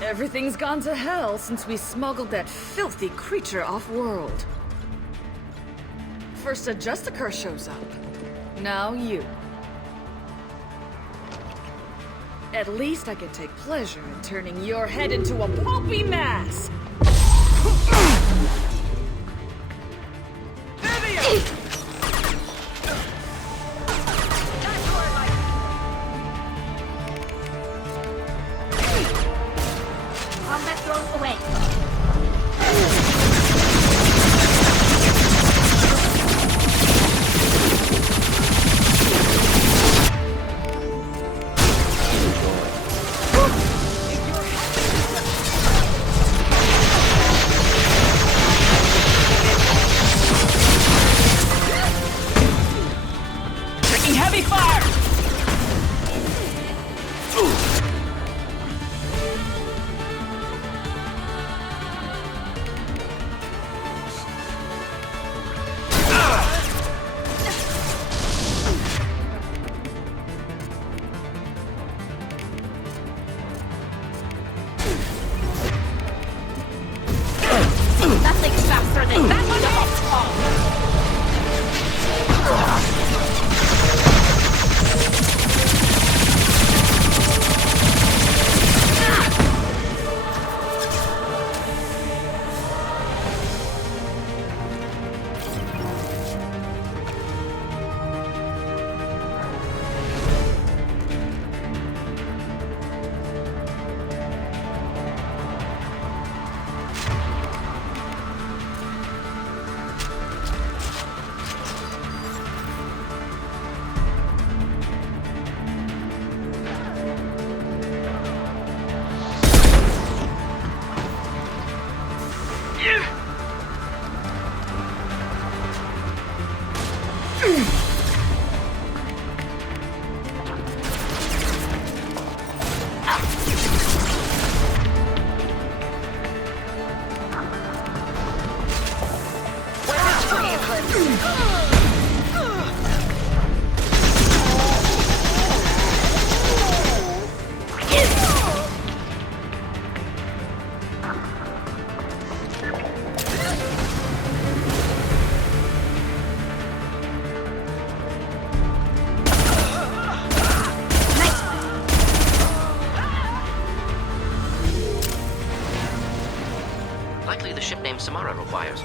Everything's gone to hell since we smuggled that filthy creature off-world. First a Justicar shows up. Now you. At least I can take pleasure in turning your head into a pulpy mass! Likely the ship name Samara requires.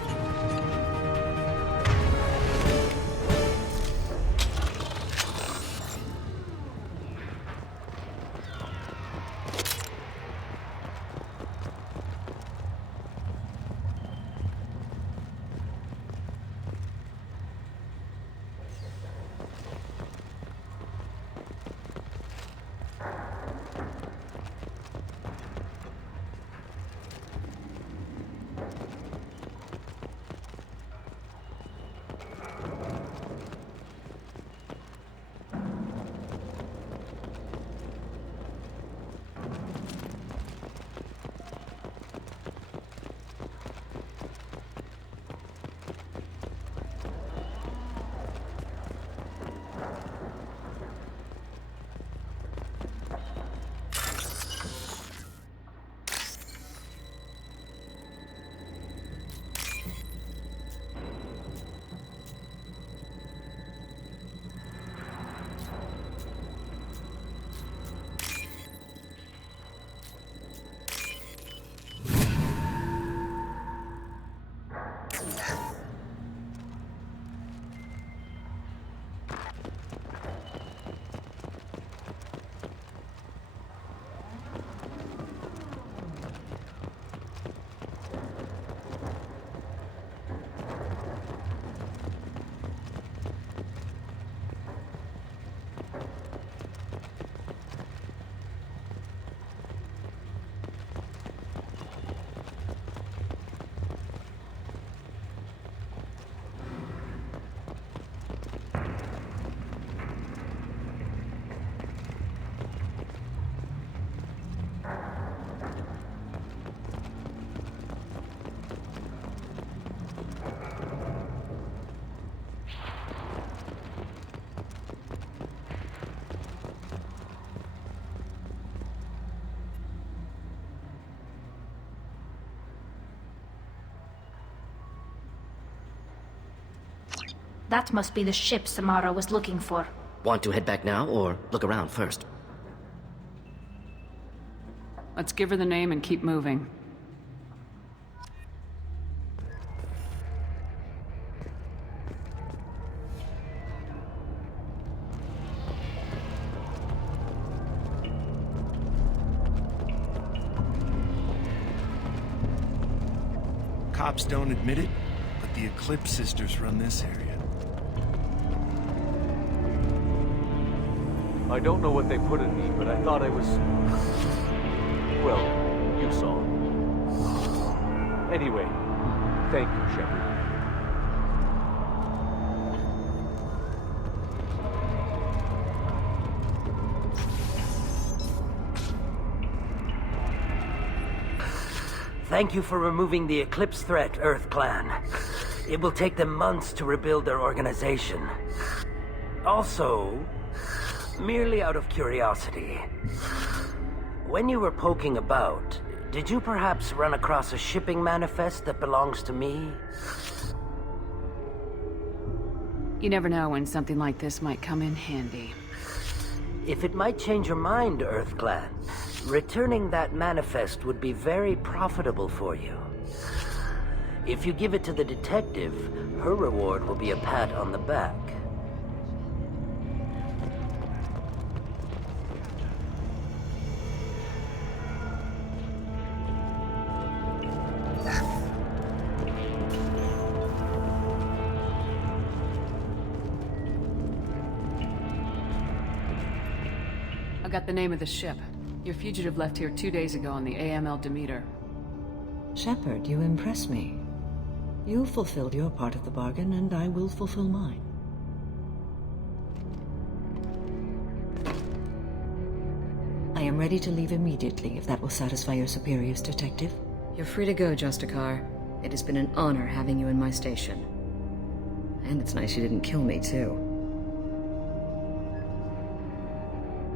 That must be the ship Samara was looking for. Want to head back now, or look around first? Let's give her the name and keep moving. Cops don't admit it, but the Eclipse sisters run this area. I don't know what they put in me, but I thought I was... well, you saw. Anyway, thank you, Shepard. Thank you for removing the Eclipse threat, Earth Clan. It will take them months to rebuild their organization. Also, merely out of curiosity, when you were poking about, did you perhaps run across a shipping manifest that belongs to me? You never know when something like this might come in handy. If it might change your mind, Earth Clan, returning that manifest would be very profitable for you. If you give it to the detective, her reward will be a pat on the back. I got the name of the ship. Your fugitive left here 2 days ago on the AML Demeter. Shepard, you impress me. You fulfilled your part of the bargain, and I will fulfill mine. I am ready to leave immediately, if that will satisfy your superiors, Detective. You're free to go, Justicar. It has been an honor having you in my station. And it's nice you didn't kill me, too.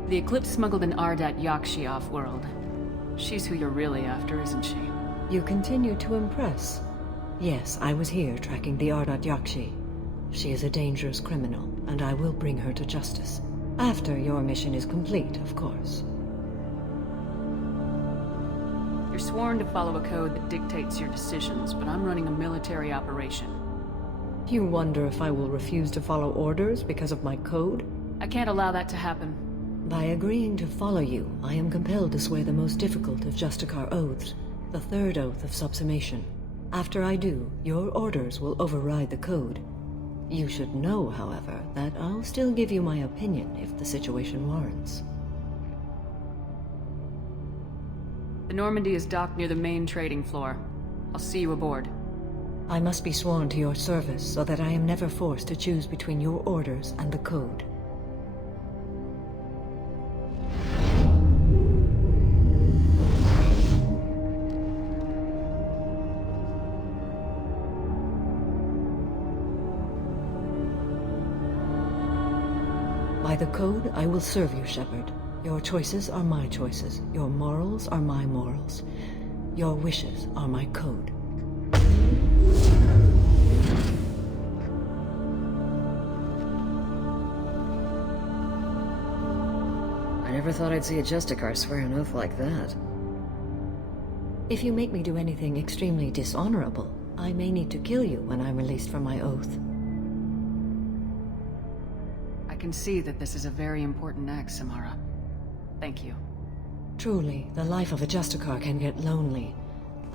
The Eclipse smuggled an Ardat Yakshi off-world. She's who you're really after, isn't she? You continue to impress. Yes, I was here tracking the Ardat Yakshi. She is a dangerous criminal, and I will bring her to justice. After your mission is complete, of course. You're sworn to follow a code that dictates your decisions, but I'm running a military operation. You wonder if I will refuse to follow orders because of my code? I can't allow that to happen. By agreeing to follow you, I am compelled to swear the most difficult of Justicar oaths, the third oath of subsumation. After I do, your orders will override the code. You should know, however, that I'll still give you my opinion if the situation warrants. The Normandy is docked near the main trading floor. I'll see you aboard. I must be sworn to your service so that I am never forced to choose between your orders and the code. By the code, I will serve you, Shepard. Your choices are my choices. Your morals are my morals. Your wishes are my code. I never thought I'd see a Justicar swear an oath like that. If you make me do anything extremely dishonorable, I may need to kill you when I'm released from my oath. I can see that this is a very important act, Samara. Thank you. Truly, the life of a Justicar can get lonely.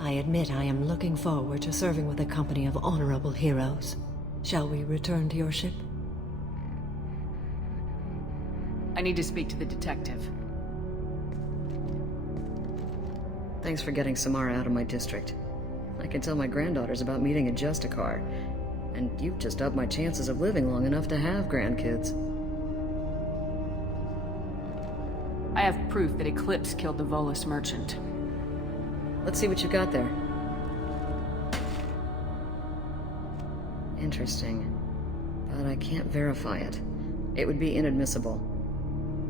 I admit I am looking forward to serving with a company of honorable heroes. Shall we return to your ship? I need to speak to the detective. Thanks for getting Samara out of my district. I can tell my granddaughters about meeting a Justicar, and you've just upped my chances of living long enough to have grandkids. I have proof that Eclipse killed the Volus merchant. Let's see what you got there. Interesting. But I can't verify it. It would be inadmissible.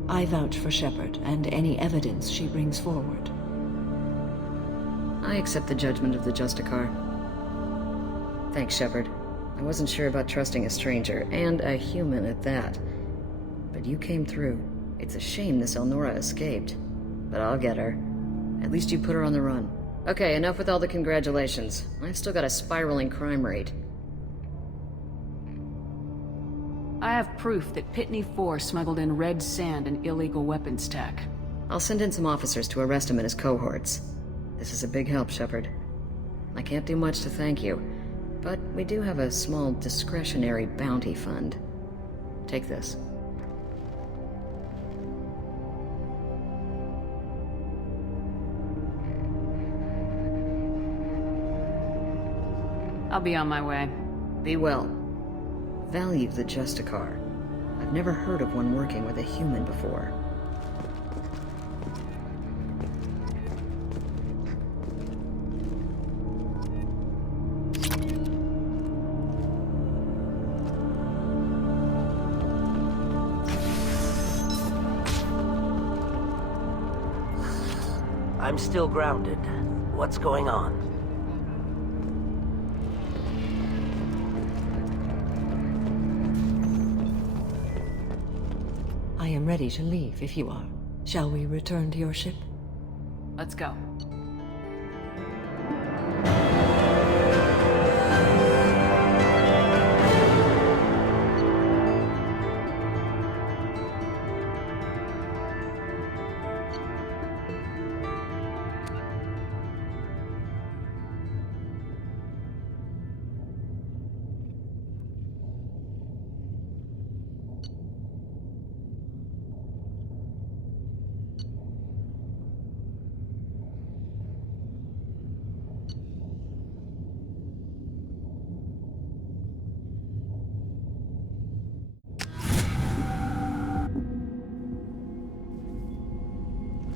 I vouch for Shepard and any evidence she brings forward. I accept the judgment of the Justicar. Thanks, Shepard. I wasn't sure about trusting a stranger, and a human at that. But you came through. It's a shame this Elnora escaped. But I'll get her. At least you put her on the run. Okay, enough with all the congratulations. I've still got a spiraling crime rate. I have proof that Pitney 4 smuggled in red sand and illegal weapons tech. I'll send in some officers to arrest him and his cohorts. This is a big help, Shepard. I can't do much to thank you, but we do have a small discretionary bounty fund. Take this. I'll be on my way. Be well. Value the Justicar. I've never heard of one working with a human before. I'm still grounded. What's going on? I am ready to leave if you are. Shall we return to your ship? Let's go.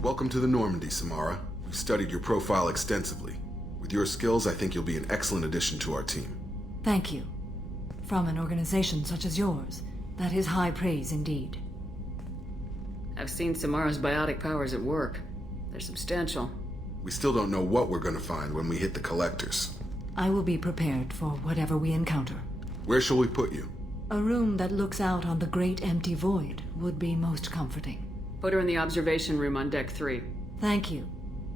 Welcome to the Normandy, Samara. We've studied your profile extensively. With your skills, I think you'll be an excellent addition to our team. Thank you. From an organization such as yours, that is high praise indeed. I've seen Samara's biotic powers at work. They're substantial. We still don't know what we're going to find when we hit the collectors. I will be prepared for whatever we encounter. Where shall we put you? A room that looks out on the great empty void would be most comforting. Put her in the observation room on Deck 3. Thank you.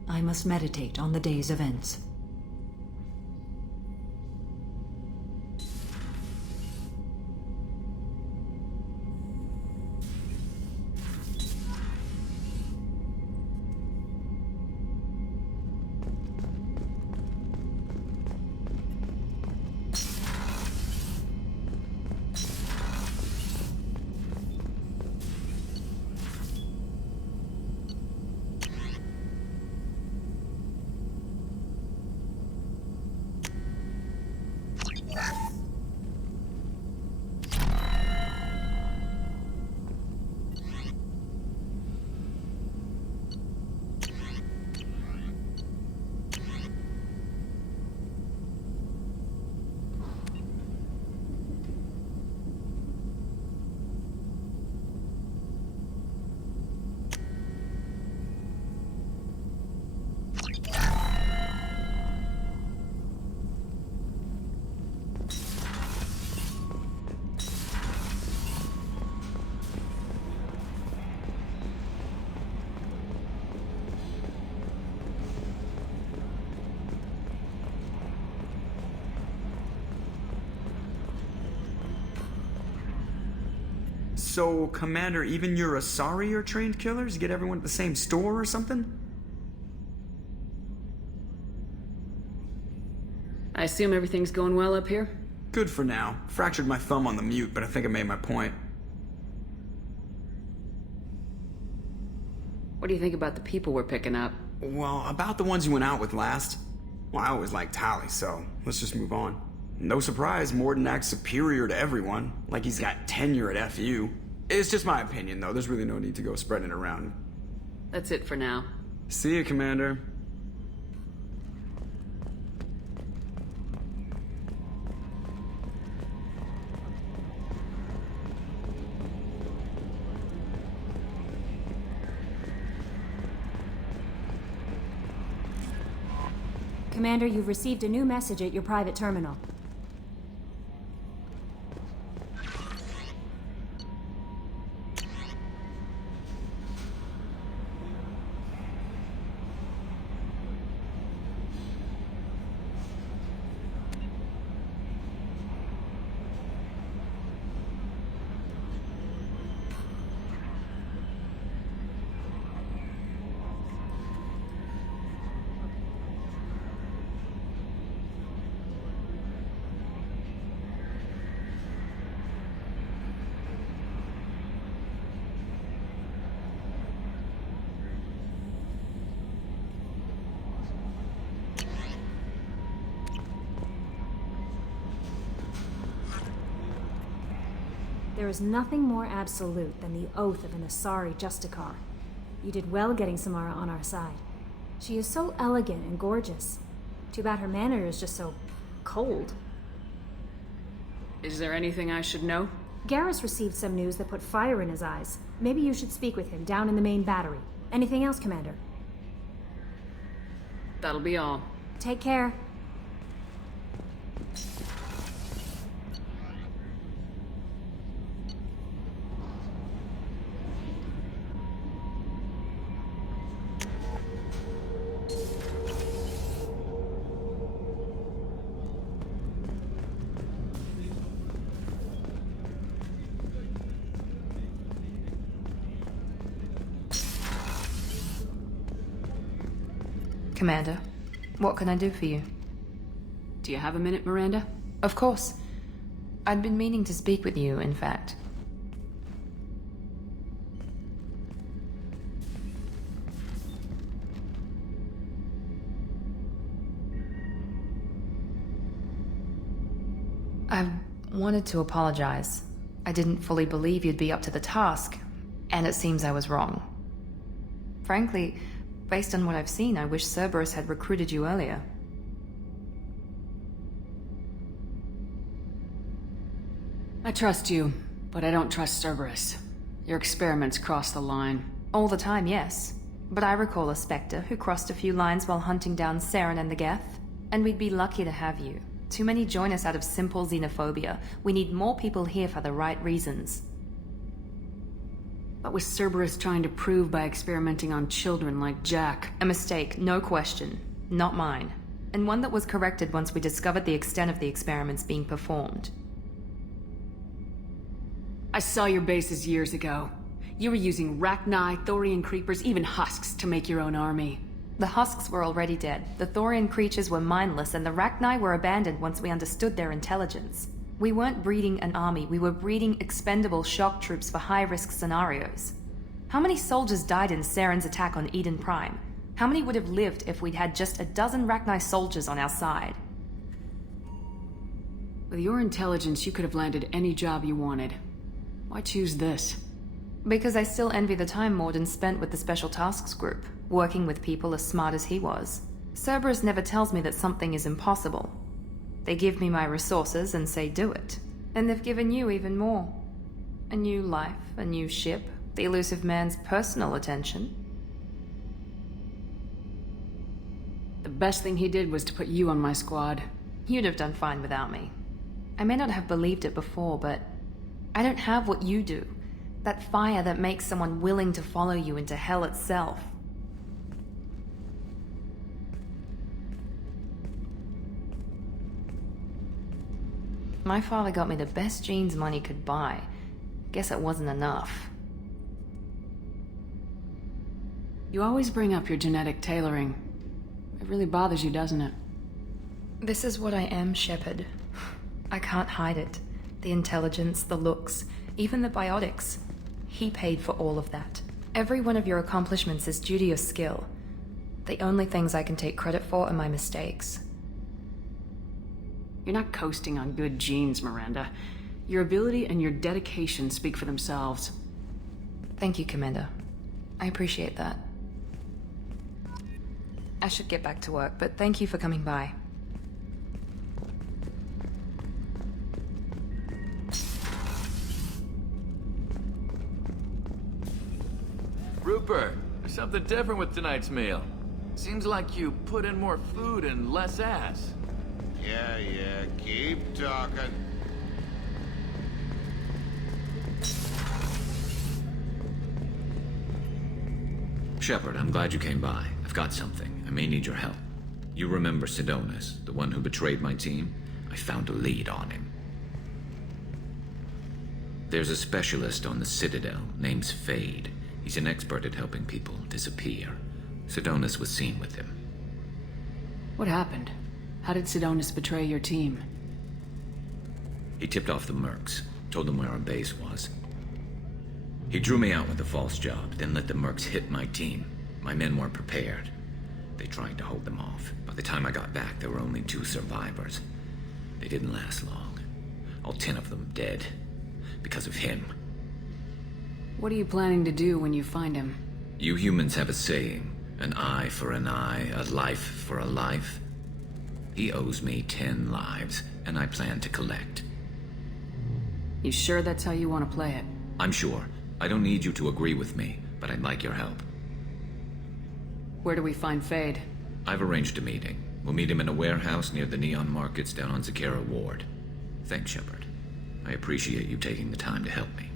I must meditate on the day's events. So, Commander, even your Asari are trained killers? Get everyone at the same store or something? I assume everything's going well up here? Good for now. Fractured my thumb on the mute, but I think I made my point. What do you think about the people we're picking up? Well, about the ones you went out with last. Well, I always liked Tally, so let's just move on. No surprise, Morden acts superior to everyone, like he's got tenure at FU. It's just my opinion, though. There's really no need to go spreading it around. That's it for now. See you, Commander. Commander, you've received a new message at your private terminal. There is nothing more absolute than the oath of an Asari Justicar. You did well getting Samara on our side. She is so elegant and gorgeous. Too bad her manner is just so cold. Is there anything I should know? Garrus received some news that put fire in his eyes. Maybe you should speak with him down in the main battery. Anything else, Commander? That'll be all. Take care. Commander, what can I do for you? Do you have a minute, Miranda? Of course. I'd been meaning to speak with you, in fact. I wanted to apologize. I didn't fully believe you'd be up to the task, and it seems I was wrong. Frankly, based on what I've seen, I wish Cerberus had recruited you earlier. I trust you, but I don't trust Cerberus. Your experiments cross the line. All the time, yes. But I recall a Spectre who crossed a few lines while hunting down Saren and the Geth. And we'd be lucky to have you. Too many join us out of simple xenophobia. We need more people here for the right reasons. What was Cerberus trying to prove by experimenting on children like Jack? A mistake, no question. Not mine. And one that was corrected once we discovered the extent of the experiments being performed. I saw your bases years ago. You were using Rachni, Thorian creepers, even husks to make your own army. The husks were already dead. The Thorian creatures were mindless, and the Rachni were abandoned once we understood their intelligence. We weren't breeding an army, we were breeding expendable shock troops for high-risk scenarios. How many soldiers died in Saren's attack on Eden Prime? How many would have lived if we'd had just a dozen Rachni soldiers on our side? With your intelligence, you could have landed any job you wanted. Why choose this? Because I still envy the time Morden spent with the Special Tasks Group, working with people as smart as he was. Cerberus never tells me that something is impossible. They give me my resources and say do it. And they've given you even more. A new life, a new ship, the elusive man's personal attention. The best thing he did was to put you on my squad. You'd have done fine without me. I may not have believed it before, but I don't have what you do. That fire that makes someone willing to follow you into hell itself. My father got me the best genes money could buy. Guess it wasn't enough. You always bring up your genetic tailoring. It really bothers you, doesn't it? This is what I am, Shepard. I can't hide it. The intelligence, the looks, even the biotics. He paid for all of that. Every one of your accomplishments is due to your skill. The only things I can take credit for are my mistakes. You're not coasting on good genes, Miranda. Your ability and your dedication speak for themselves. Thank you, Commander. I appreciate that. I should get back to work, but thank you for coming by. Rupert, there's something different with tonight's meal. Seems like you put in more food and less ass. Yeah, keep talking. Shepard, I'm glad you came by. I've got something. I may need your help. You remember Sidonus, the one who betrayed my team? I found a lead on him. There's a specialist on the Citadel, name's Fade. He's an expert at helping people disappear. Sidonus was seen with him. What happened? How did Sidonus betray your team? He tipped off the mercs, told them where our base was. He drew me out with a false job, then let the mercs hit my team. My men weren't prepared. They tried to hold them off. By the time I got back, there were only 2 survivors. They didn't last long. All 10 of them dead. because of him. What are you planning to do when you find him? You humans have a saying, an eye for an eye, a life for a life. He owes me 10 lives, and I plan to collect. You sure that's how you want to play it? I'm sure. I don't need you to agree with me, but I'd like your help. Where do we find Fade? I've arranged a meeting. We'll meet him in a warehouse near the Neon Markets down on Zakera Ward. Thanks, Shepard. I appreciate you taking the time to help me.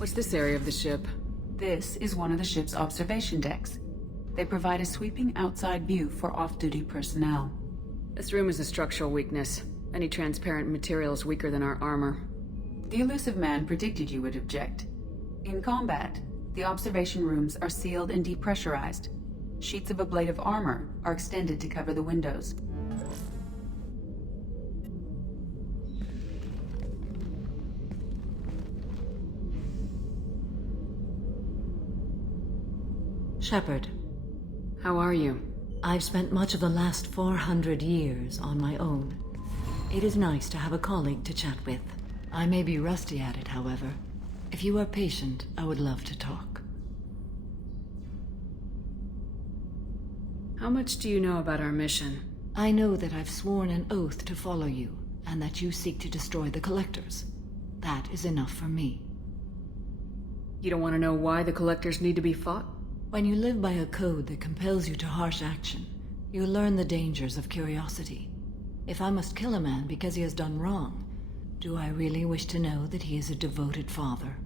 What's this area of the ship? This is one of the ship's observation decks. They provide a sweeping outside view for off-duty personnel. This room is a structural weakness. Any transparent material is weaker than our armor. The elusive man predicted you would object. In combat, the observation rooms are sealed and depressurized. Sheets of ablative armor are extended to cover the windows. Shepard. How are you? I've spent much of the last 400 years on my own. It is nice to have a colleague to chat with. I may be rusty at it, however. If you are patient, I would love to talk. How much do you know about our mission? I know that I've sworn an oath to follow you, and that you seek to destroy the Collectors. That is enough for me. You don't want to know why the Collectors need to be fought? When you live by a code that compels you to harsh action, you learn the dangers of curiosity. If I must kill a man because he has done wrong, do I really wish to know that he is a devoted father?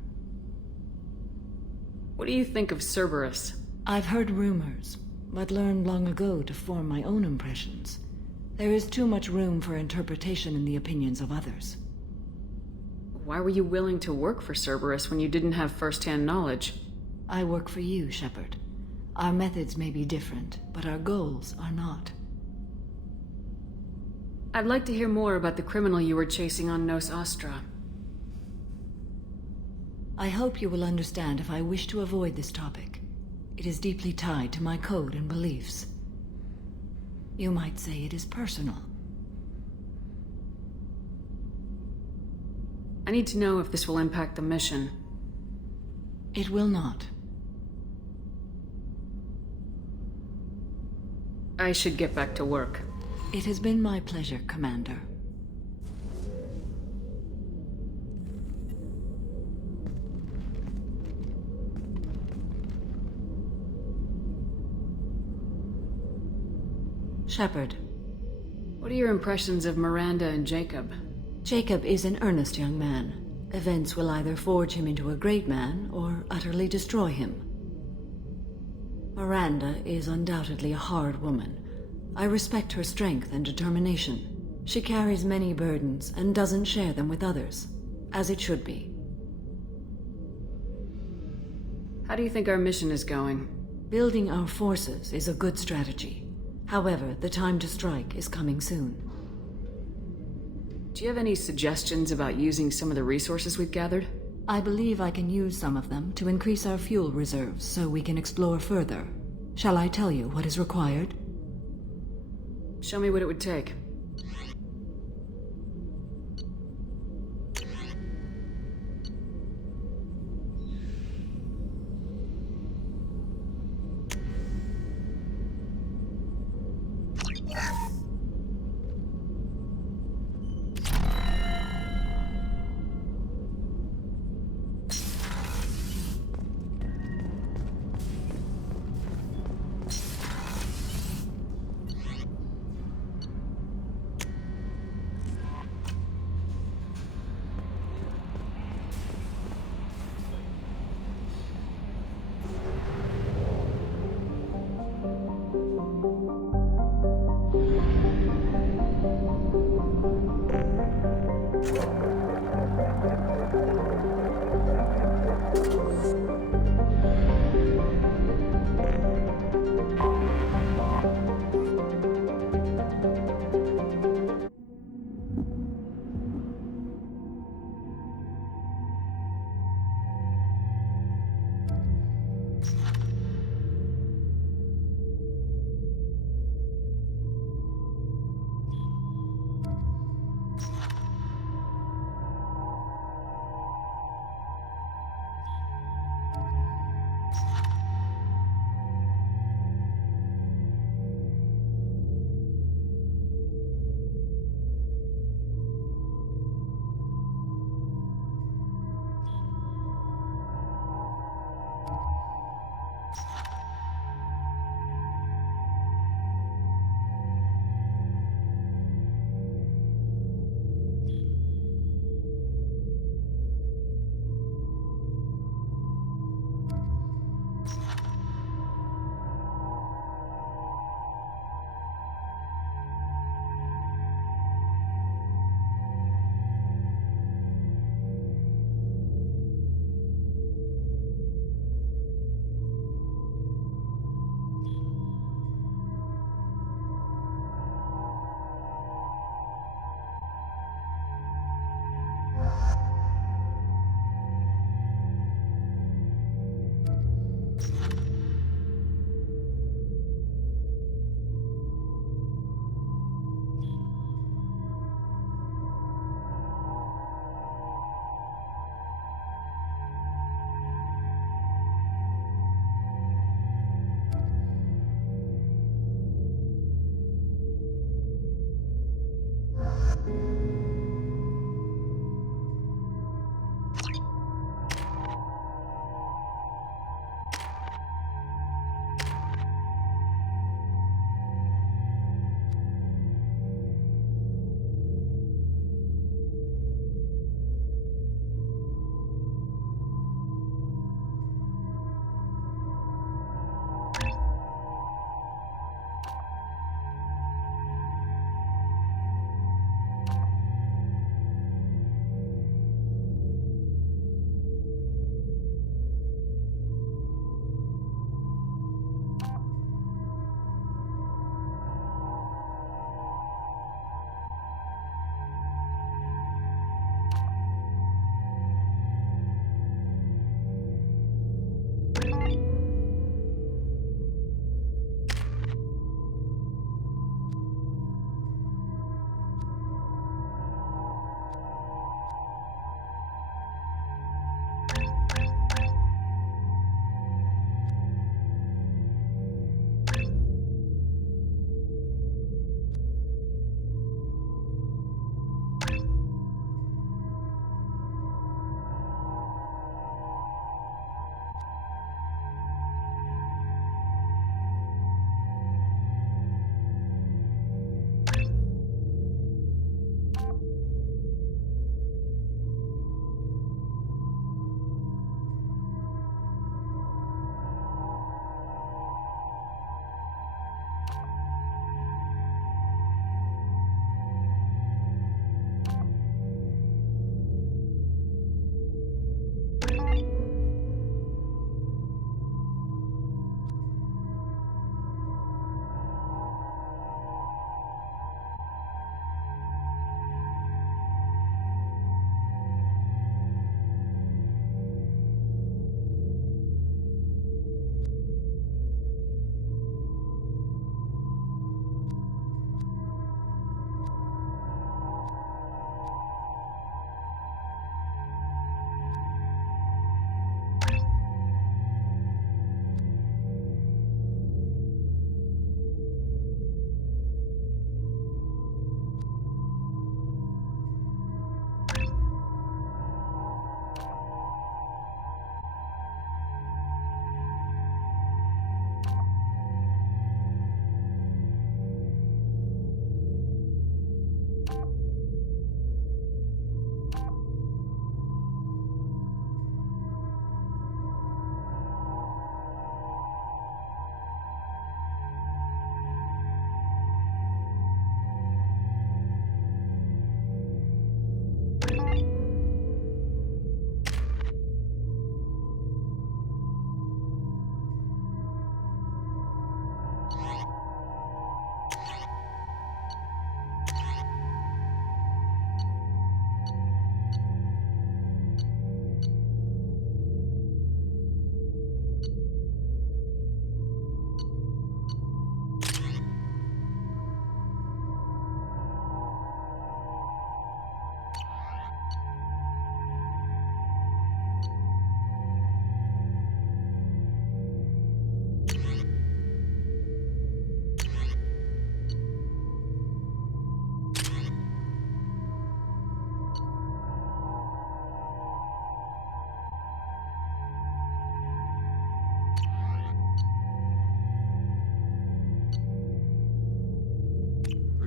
What do you think of Cerberus? I've heard rumors, but learned long ago to form my own impressions. There is too much room for interpretation in the opinions of others. Why were you willing to work for Cerberus when you didn't have first-hand knowledge? I work for you, Shepard. Our methods may be different, but our goals are not. I'd like to hear more about the criminal you were chasing on Nos Astra. I hope you will understand if I wish to avoid this topic. It is deeply tied to my code and beliefs. You might say it is personal. I need to know if this will impact the mission. It will not. I should get back to work. It has been my pleasure, Commander. Shepard. What are your impressions of Miranda and Jacob? Jacob is an earnest young man. Events will either forge him into a great man or utterly destroy him. Miranda is undoubtedly a hard woman. I respect her strength and determination. She carries many burdens and doesn't share them with others, as it should be. How do you think our mission is going? Building our forces is a good strategy. However, the time to strike is coming soon. Do you have any suggestions about using some of the resources we've gathered? I believe I can use some of them to increase our fuel reserves so we can explore further. Shall I tell you what is required? Show me what it would take.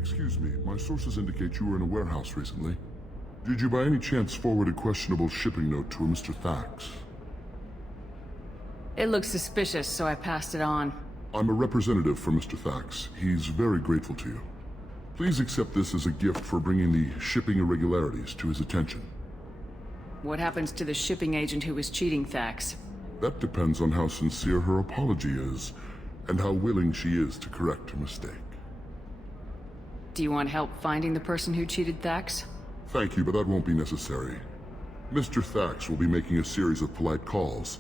Excuse me, my sources indicate you were in a warehouse recently. Did you by any chance forward a questionable shipping note to a Mr. Thax? It looked suspicious, so I passed it on. I'm a representative for Mr. Thax. He's very grateful to you. Please accept this as a gift for bringing the shipping irregularities to his attention. What happens to the shipping agent who was cheating Thax? That depends on how sincere her apology is, and how willing she is to correct her mistake. Do you want help finding the person who cheated Thax? Thank you, but that won't be necessary. Mr. Thax will be making a series of polite calls.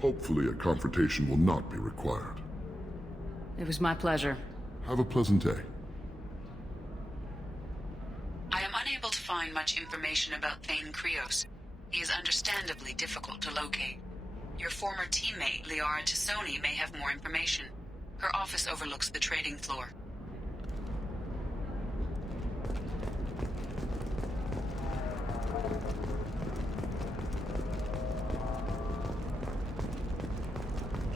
Hopefully a confrontation will not be required. It was my pleasure. Have a pleasant day. I am unable to find much information about Thane Krios. He is understandably difficult to locate. Your former teammate, Liara Tassoni, may have more information. Her office overlooks the trading floor.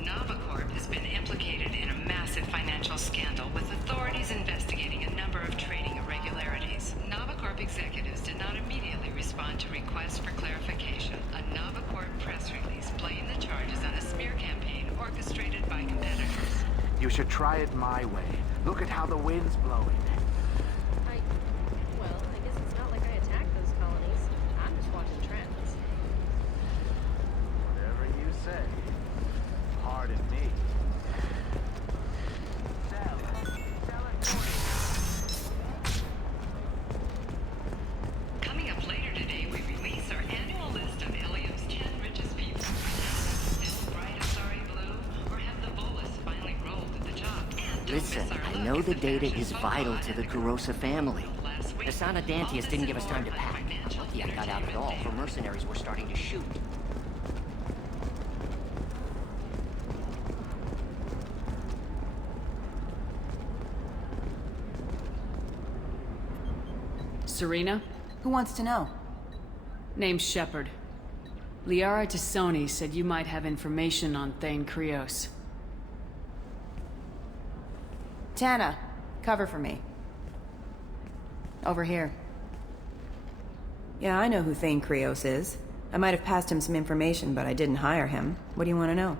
Novacorp has been implicated in a massive financial scandal, with authorities investigating a number of trading irregularities. Novacorp executives did not immediately respond to requests for clarification. A Novacorp press release blamed the charges on a smear campaign orchestrated by competitors. You should try it my way. Look at how the wind's blowing. Well, I guess it's not like I attacked those colonies. I'm just watching trends. Whatever you say. Pardon me. Coming up later today, we release our annual list of Ilium's 10 richest people. Still bright Asari blue, or have the bolus finally rolled at the job? Listen, I know the data is vital to the Kurosa family. The Sana Dantius didn't give us time to pack. Lucky I got out at all, for mercenaries were starting to shoot. Serena? Who wants to know? Name's Shepard. Liara Tassoni said you might have information on Thane Krios. Tana, cover for me. Over here. Yeah, I know who Thane Krios is. I might have passed him some information, but I didn't hire him. What do you want to know?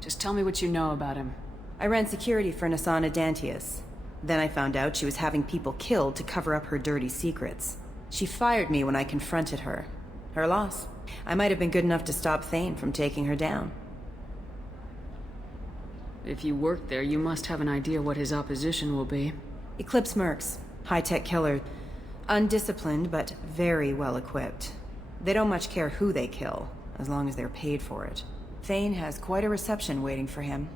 Just tell me what you know about him. I ran security for Nasana Dantius. Then I found out she was having people killed to cover up her dirty secrets. She fired me when I confronted her. Her loss. I might have been good enough to stop Thane from taking her down. If you work there, you must have an idea what his opposition will be. Eclipse mercs. High-tech killers. Undisciplined, but very well equipped. They don't much care who they kill, as long as they're paid for it. Thane has quite a reception waiting for him.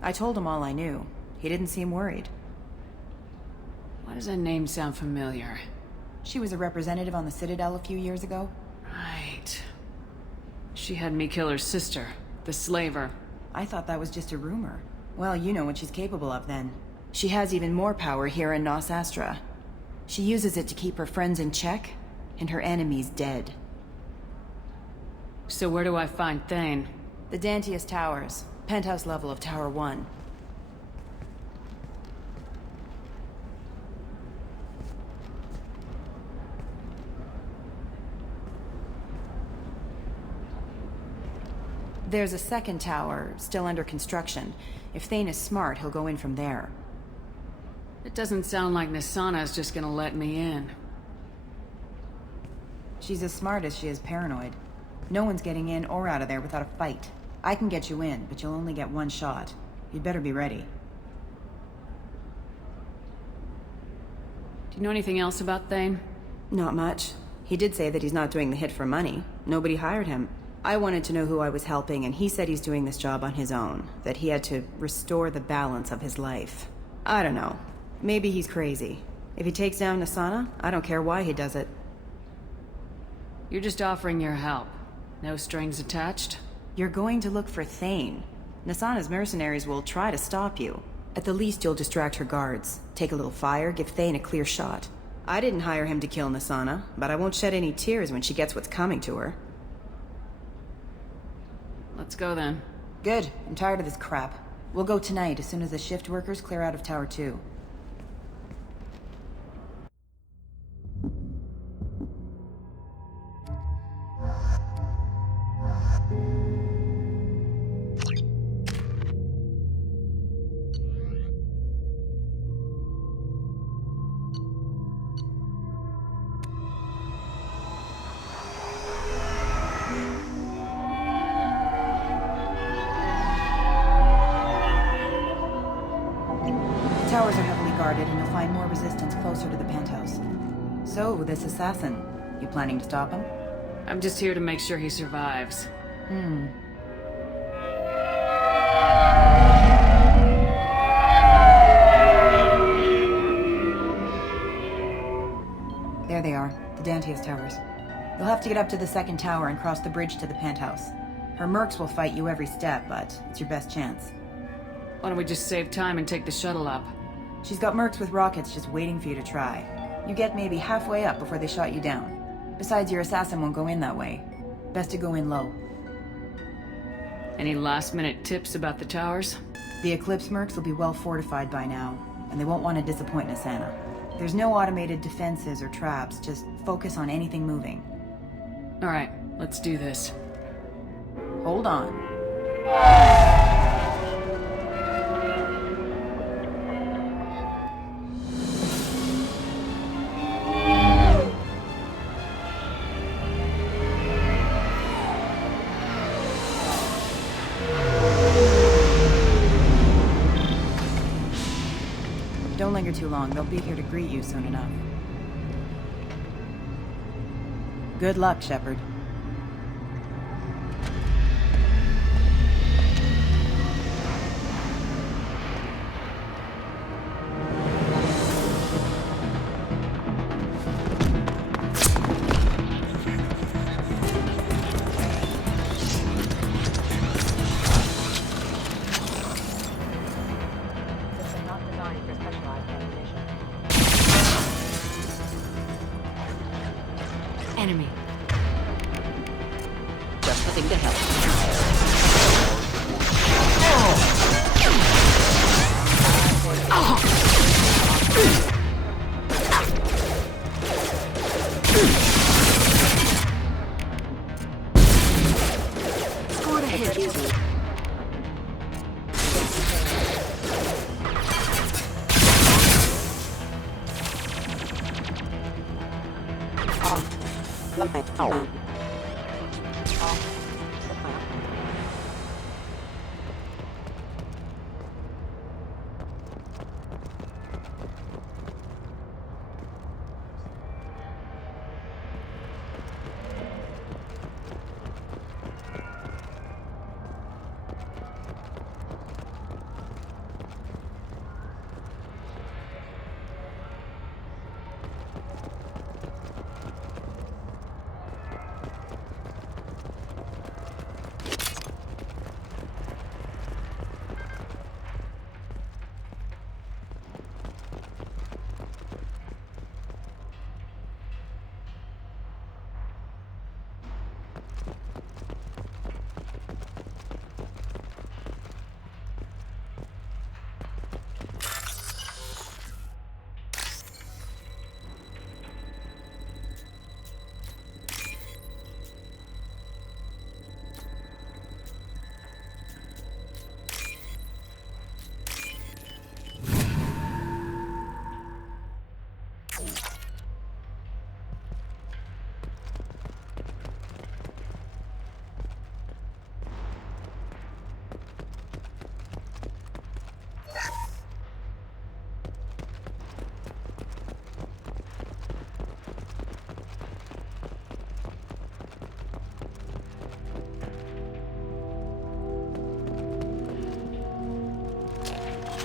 I told him all I knew. He didn't seem worried. Why does that name sound familiar? She was a representative on the Citadel a few years ago. Right. She had me kill her sister, the slaver. I thought that was just a rumor. Well, you know what she's capable of then. She has even more power here in Nos Astra. She uses it to keep her friends in check, and her enemies dead. So where do I find Thane? The Dantius Towers. Penthouse level of Tower 1. There's a second tower, still under construction. If Thane is smart, he'll go in from there. It doesn't sound like Nasana's just gonna let me in. She's as smart as she is paranoid. No one's getting in or out of there without a fight. I can get you in, but you'll only get one shot. You'd better be ready. Do you know anything else about Thane? Not much. He did say that he's not doing the hit for money. Nobody hired him. I wanted to know who I was helping, and he said he's doing this job on his own. That he had to restore the balance of his life. I don't know. Maybe he's crazy. If he takes down Nasana, I don't care why he does it. You're just offering your help. No strings attached? You're going to look for Thane. Nasana's mercenaries will try to stop you. At the least, you'll distract her guards. Take a little fire, give Thane a clear shot. I didn't hire him to kill Nasana, but I won't shed any tears when she gets what's coming to her. Let's go then. Good. I'm tired of this crap. We'll go tonight as soon as the shift workers clear out of Tower 2. Towers are heavily guarded, and you'll find more resistance closer to the penthouse. So, this assassin, you planning to stop him? I'm just here to make sure he survives. There they are, the Dantius Towers. You'll have to get up to the second tower and cross the bridge to the penthouse. Her mercs will fight you every step, but it's your best chance. Why don't we just save time and take the shuttle up? She's got mercs with rockets just waiting for you to try. You get maybe halfway up before they shot you down. Besides, your assassin won't go in that way. Best to go in low. Any last-minute tips about the towers? The Eclipse mercs will be well fortified by now, and they won't want to disappoint Nasana. There's no automated defenses or traps, just focus on anything moving. Alright, let's do this. Hold on. Don't linger too long. They'll be here to greet you soon enough. Good luck, Shepard. Enemy. Just the thing to help. Score to hit.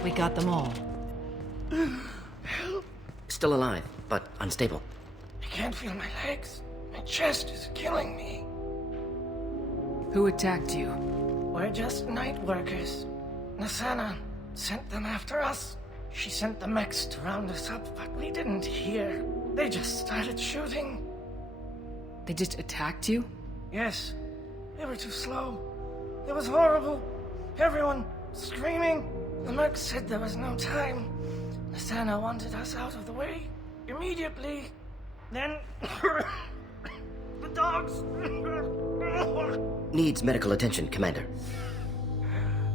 We got them all. Still alive, but unstable. I can't feel my legs. My chest is killing me. Who attacked you? We're just night workers. Nasana sent them after us. She sent the mechs to round us up, but we didn't hear. They just started shooting. They just attacked you? Yes. They were too slow. It was horrible. Everyone screaming. The mercs said there was no time. Nasana wanted us out of the way immediately. Then the dogs. Needs medical attention, Commander.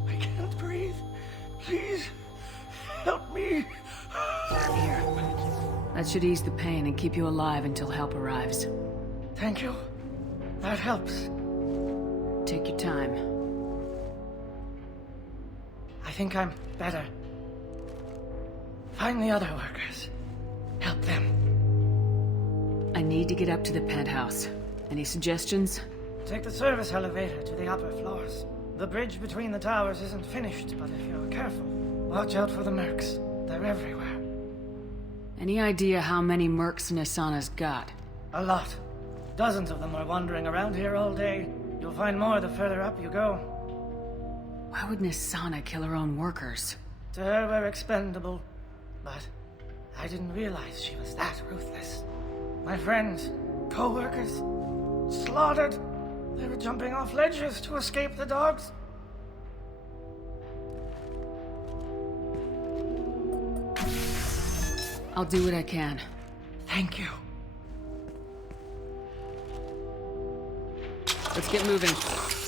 I can't breathe. Please help me. Here. That should ease the pain and keep you alive until help arrives. Thank you. That helps. Take your time. I think I'm better. Find the other workers. Help them. I need to get up to the penthouse. Any suggestions? Take the service elevator to the upper floors. The bridge between the towers isn't finished, but if you're careful, watch out for the mercs. They're everywhere. Any idea how many mercs Nasana's got? A lot. Dozens of them are wandering around here all day. You'll find more the further up you go. Why would Nasana kill her own workers? To her, we're expendable. But I didn't realize she was that ruthless. My friends, co-workers, slaughtered. They were jumping off ledges to escape the dogs. I'll do what I can. Thank you. Let's get moving.